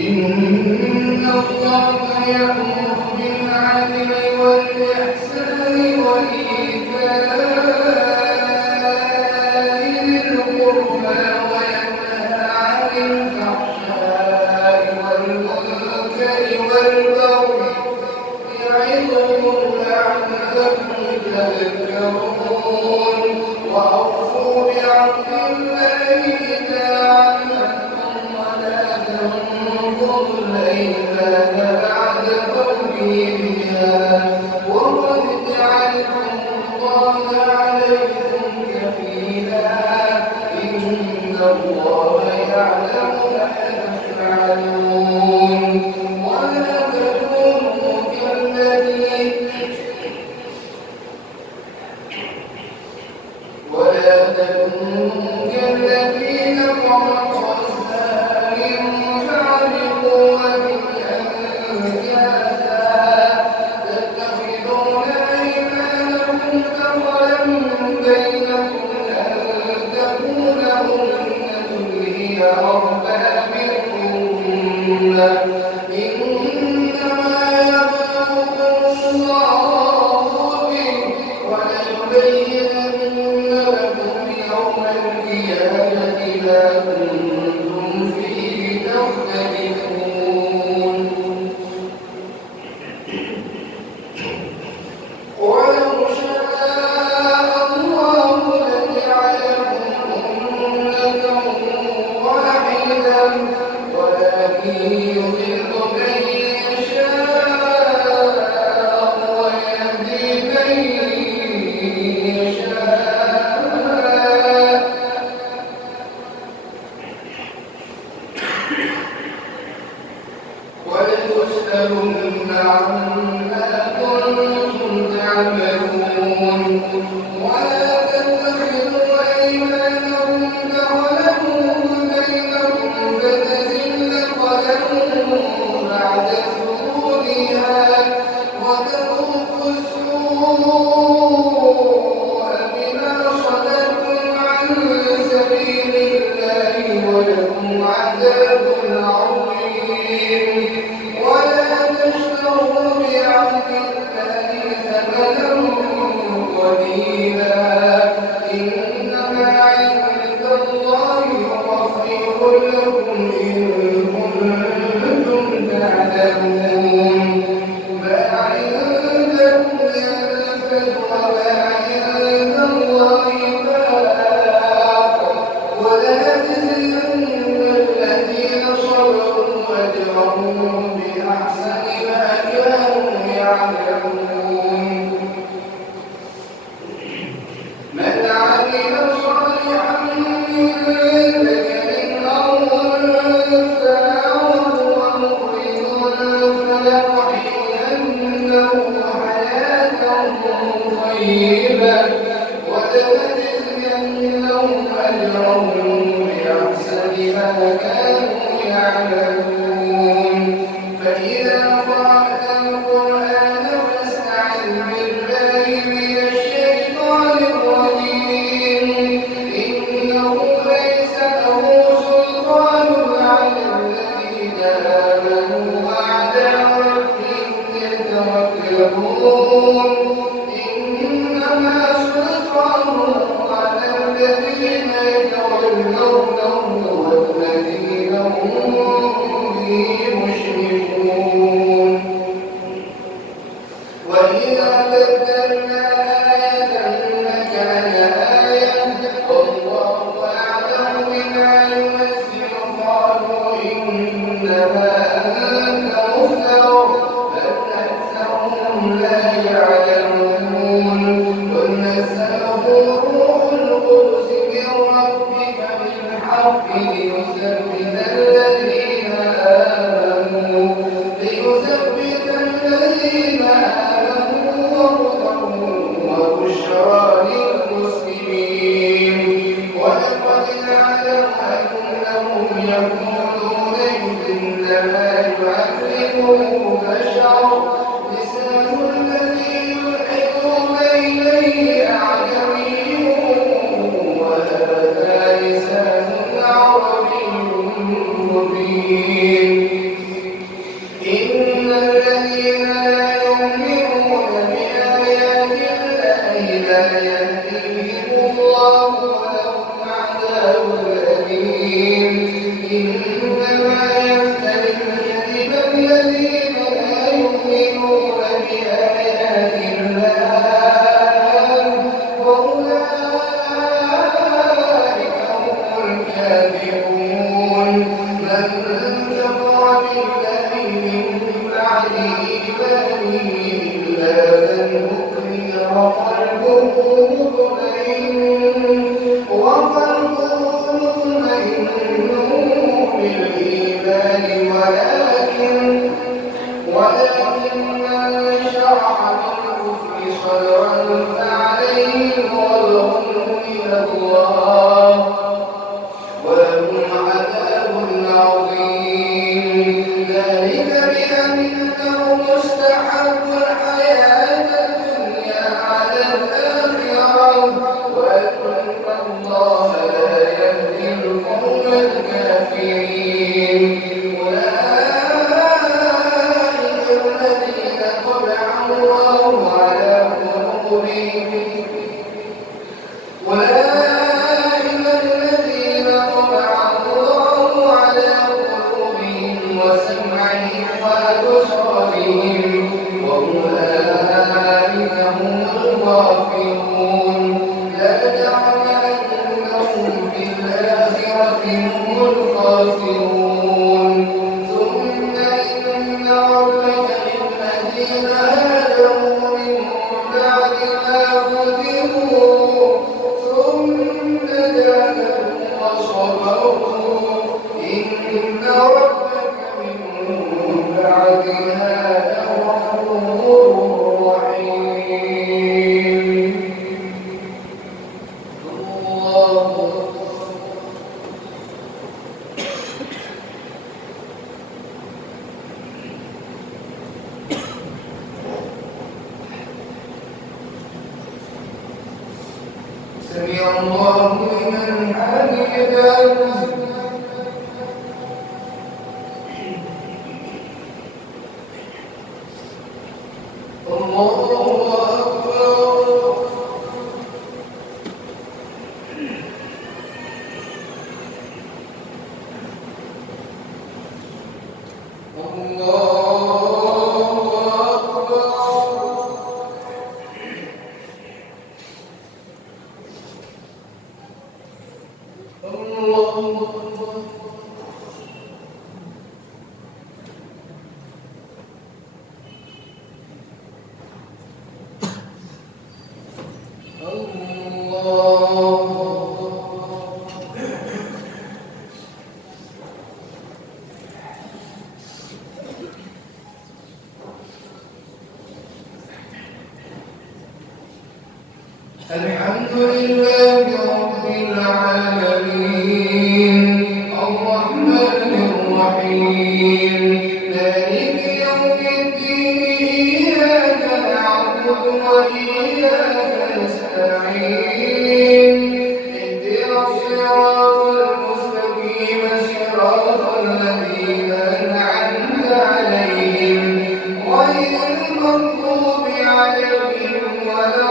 إن الله يأمر بالعدل والإحسان وإيتاء ذي القربى وينهى عن الفحشاء والمنكر والبغي يعظكم لعلكم تذكرون وأوفوا بعهد الله إذا عاهدتم ولا تنقضوا الأيمان بعد توكيدها وقد جعلتم الله عليكم كفيلا إن الله يعلم ما تفعلون ولا تكونوا كالذين فرقوا أزواجهم فعرفوا وبالأندادا تتخذون أيمانكم دخلا بينكم أن تكون أمة هي أربى من أمة إنما يبلوكم الله به وليبينن لكم يوم القيامة ما كنتم فيه تختلفون ولو شاء الله لجعلكم أمة واحدة ولكن يضل من يشاء ويهدي من يشاء ولتسألن عما كنتم تعملون ولا تتخذوا أيمانكم دخلا بينكم فتزل قدم بعد ثبوتها وتذوقوا السوء بما صددتم عن سبيل الله ولكم عذاب عظيم ولا تشتروا بعهد الله ثمنا قليلا إنما عند الله هو خير لكم إن كنتم تعلمون ما عندكم ينفد وما عند الله باق ولا تجزين الذين صبروا أجرهم بأحسن ما كانوا يعلمون من عمل صالحا من ذكر أو أنثى وهو مؤمن فلنحيينه حياة طيبة ولنجزينهم أجرهم بأحسن ما كانوا يعلمون فإذا قرأت القرآن فاستعذ بالله من الشيطان الرجيم إنه ليس له سلطان على الذين آمنوا وعلى ربهم يتوكلون إنما سلطانه على الذين يتولونه والذين هم به مشركون وإذا بدلنا آية مكان آية والله أعلم بما ينزل قالوا إنما أنت مفتر بل أكثرهم لا يعلمون قل نزله روح القدس من ربك بالحق ليثبت الذين آمنوا وبشرى للمسلمين ولقد نعلم أنهم يقولون إنما يعلمه بشر لسان الذي يلحدون إليه أعجمي وهذا لسان عربي مبين إن الذين لا يؤمنون بآيات الله لا يهديهم الله ولهم عذاب أليم إنما يفتري الكذب الذين لا يؤمنون بآيات الله وأولئك هم الكاذبون من كفر بالله من بعد إيمانه إلا من أكره وقلبه مطمئن بالإيمان ولكن من شرح بالكفر صدرا فعليهم غضب من الله ولهم عذاب عظيم ذلك بأنهم استحبوا الحياة الدنيا على الآخرة وأن الله لا يهدي القوم الكافرين أولئك الذين طبع الله على قلوبهم وسمعهم وأبصارهم وأولئك هم الغافلون لا جرم أنهم في الآخرة هم الخاسرون ثم إن ربك للذين هاجروا من بعد ما فتنوا ثم جاهدوا وصبروا إن ربك من بعدها لغفور رحيم الله سمع الله لمن حمده الحمد لله رب العالمين الرحمن الرحيم مالك يوم الدين إياك نعبد وإياك نستعين اهدنا الصراط المستقيم صراط الذين أنعمت عليهم غير المغضوب عليهم ولا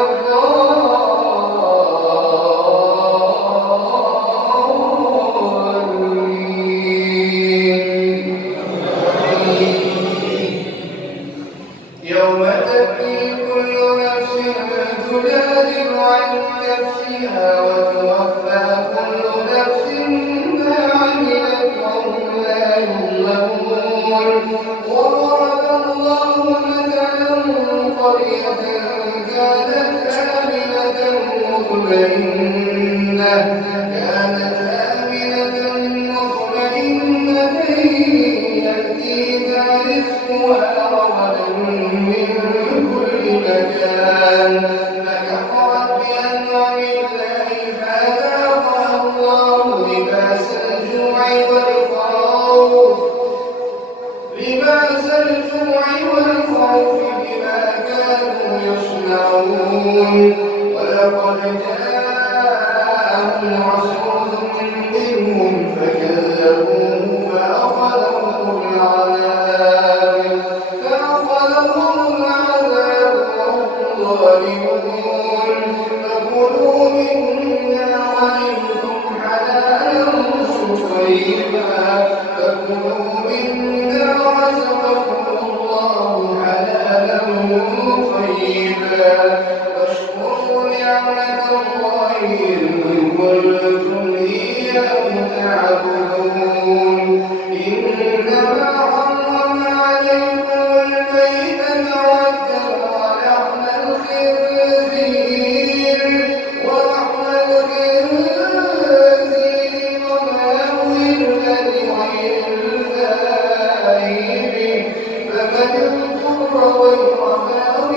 يوم تأتي كل نفس تجادل عن نفسها وتوفى كل نفس ما عملت وهم لا يظلمون. وضرب الله مثلا قرية كانت آمنة مطمئنة يأتيها رزقها رغدا من كل مكان فكفرت بأنعم الله فأذاقها الله لباس الجوع والخوف بما كانوا يصنعون. ولقد جاءهم رسول منهم فكذبوه فأخذهم العذاب وهم ظالمون. فكلوا مما غنمتم حلالا طيبا رزقكم الله حلالا طيبا واشكروا نعمة الله إن كنتم إياه تعبدون. إنما حرم عليكم الميتة والدم ولحم الخنزير وما أهل لغير الله فمن اضطر غير باغ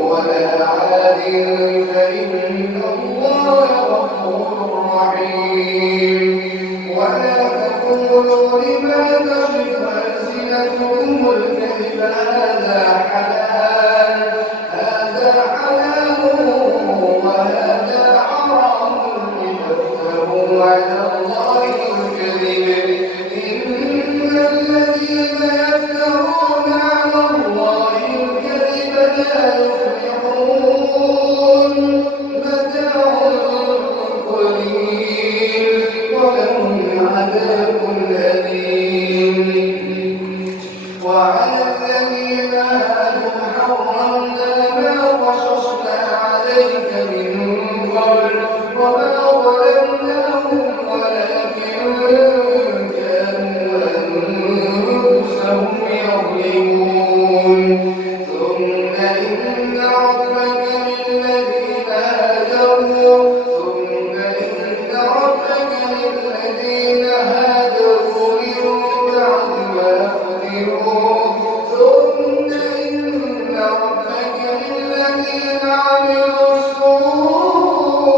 ولا عاد فإن الله غفور رحيم. ولا تقولوا لما تصف ألسنتكم الكذب هذا حلال وهذا حرام لتفتروا على الله الكذب. إن الذين يفترون على الله الكذب لا يفلحون. متاع قليل ولهم عذاب أليم. وعلى الذين هادوا حرمنا ما قصصنا عليك من قبل وما ظلمناهم ولكن كانوا أنفسهم يظلمون. ثم إن ربك للذين هاجروا من بعد ما فتنوا ثم إن ربك للذين عملوا السوء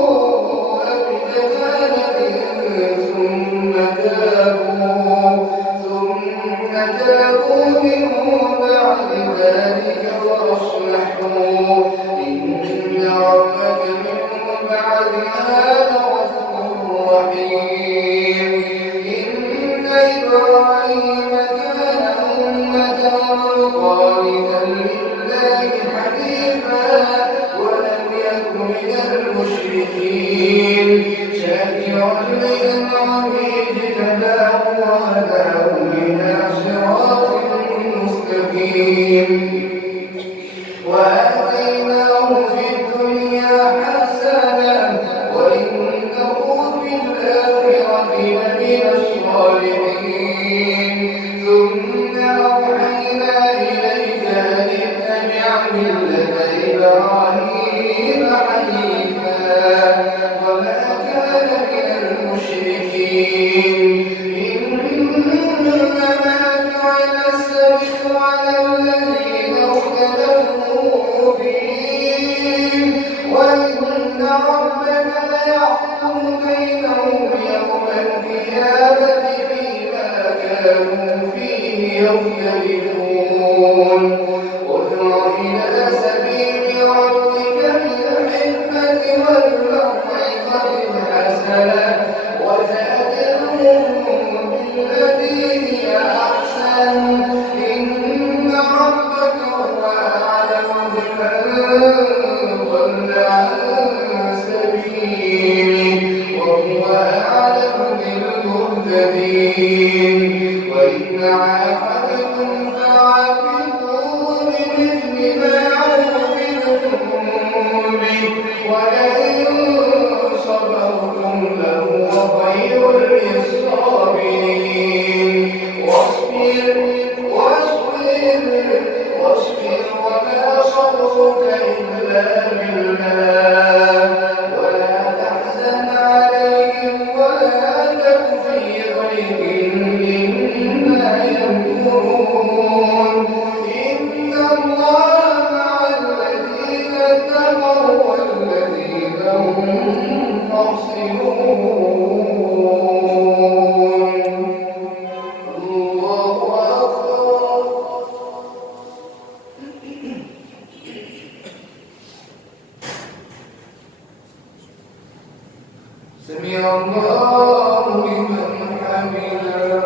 بجهالة ثم تابوا من بعد ذلك وأصلحوا إن ربك من بعدها لغفور رحيم. إن إبراهيم كان أمة قانتا لله حنيفا ولم يك من المشركين شاكرا لأنعمه اجتباه وهداه إلى صراط مستقيم. وآتيناه في الدنيا حسنة وإنه في الآخرة لمن الصالحين. ثم أوحينا إليك أن اتبع ملة إبراهيم حنيفا وما كان من المشركين. إنما جعل السبت على الذين اختلفوا فيه وإن ربك ليحكم بينهم يوم القيامة فيما كانوا فيه يختلفون. ادع إلى سبيل ربك بالحكمة والموعظة الحسنة وجادلهم بالتي هي أحسن إن ربك هو أعلم بمن ضل عن سبيله وهو أعلم بالمهتدين. وإن عاقبتم فعاقبوا بمثل ما سمع الله لمن حمده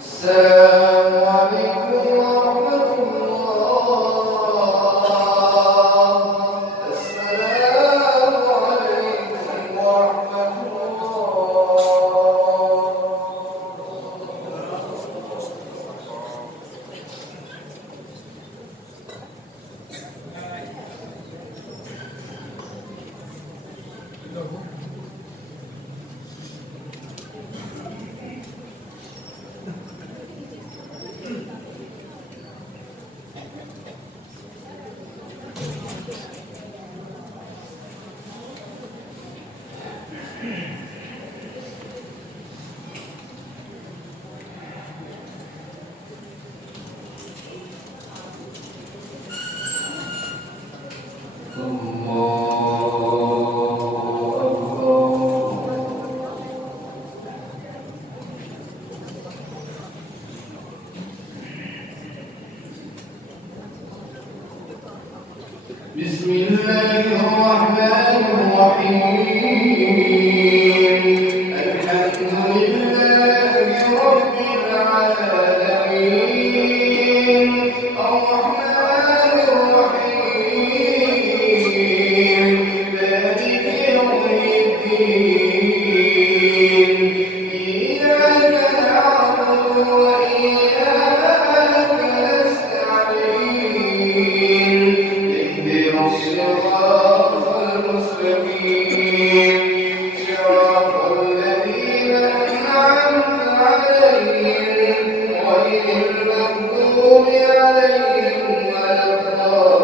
السلام عليكم ورحمة الله. السلام عليكم ورحمة الله. بسم الله الرحمن الرحيم. الحمد لله رب العالمين الرحمن الرحيم مالك يوم الدين إياك نعبد وإياك نستعين الصراط المستقيم صراط الذين أنعمت عليهم غير المغضوب عليهم ولا الضالين.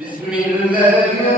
بسم الله